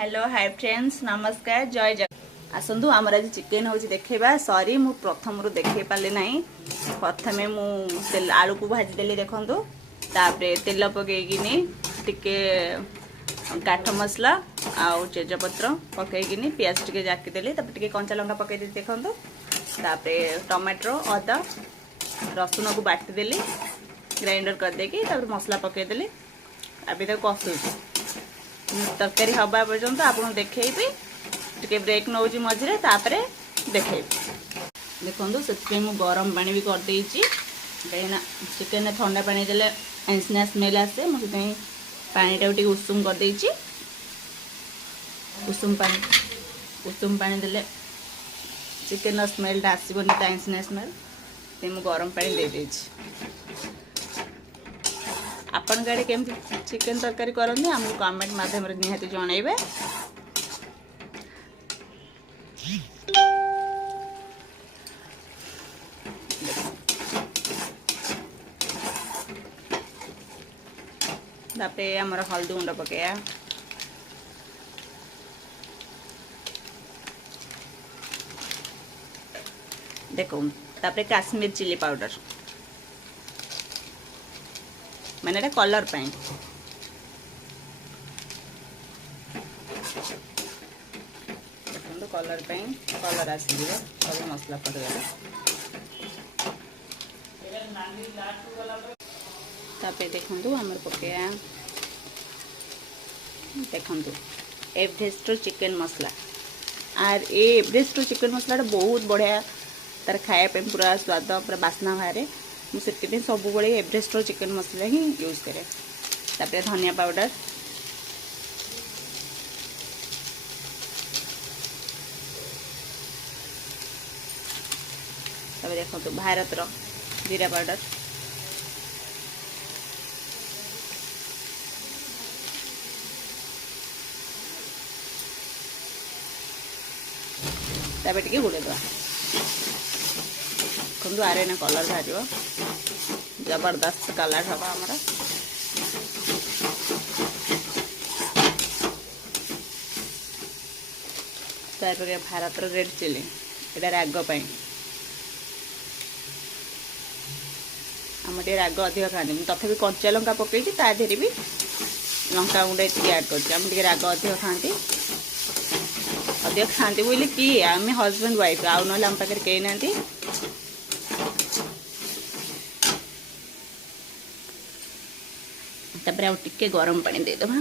Hello hi friends नमस्कार जय जगन्नाथ। आसतु आमर आज चिकेन हूँ देखा सॉरी मु प्रथम रू देखे पारे ना प्रथमे मु आलू को भाजीदेली देखूँ तापरे तेल पकईकिनी टिके काठ मसला आउ तेजपत्र पकईकिनी पियाज टिके जाकीदेली टिके कंचा लंका पकई देखूँ तापरे टमाटो अदा रसुण को बाटीदेली ग्राइंडर करदेकी मसला पकईदेली अभी तक कषुची तरकारी हवा पर्यंत आपको देखी टे ब्रेक नौ मझे तापर देखे देखो से गरम पानी भी करदे कहीं चिकेन ठंडा पानी देले एंसना स्मेल आसे मुझे पानी टे उषुम करदे उषुम पानी देले चिकेन स्मेल आसबनी तो एंसना स्मेल मुझे गरम पानी दे देछि। आपण गाड़ी केमती चिकेन तरकारी करते आमको कमेंट माध्यम निहाती जनइबे। तापरे आमर हल्दी गुंड पकेया देखो तापरे काश्मीर चिली पाउडर मैंने कलर पाई देखो कलर पाई कलर आसीज सब मसला पड़गला तापर देखो आम पकया देखो एवरेस्ट चिकेन मसला आर एवरेस्ट चिकेन मसला बहुत बढ़िया तार खाया पूरा स्वाद पूरा बास्ना बाहर मुझे सब एवरेस्ट चिकेन मसला ही यूज करे। तापर धनिया पाउडर तापर देखो भारत रो जीरा पाउडर तापर टिके गुड़े दवा देखो आरे ना कलर बाहर जबरदस्त कलर हम आमर तापर भारत रेड चिली यहाँ राग आम टे राग अधिक खाती तथापि कंचा लंका पकई तादेह भी लंका गुंडे ऐड कर राग अधिक खाती बोले किए आम हजबैंड वाइफ आउ ना आम पाखे कहीं ना तापर आउ टिके गरम पानी देदबा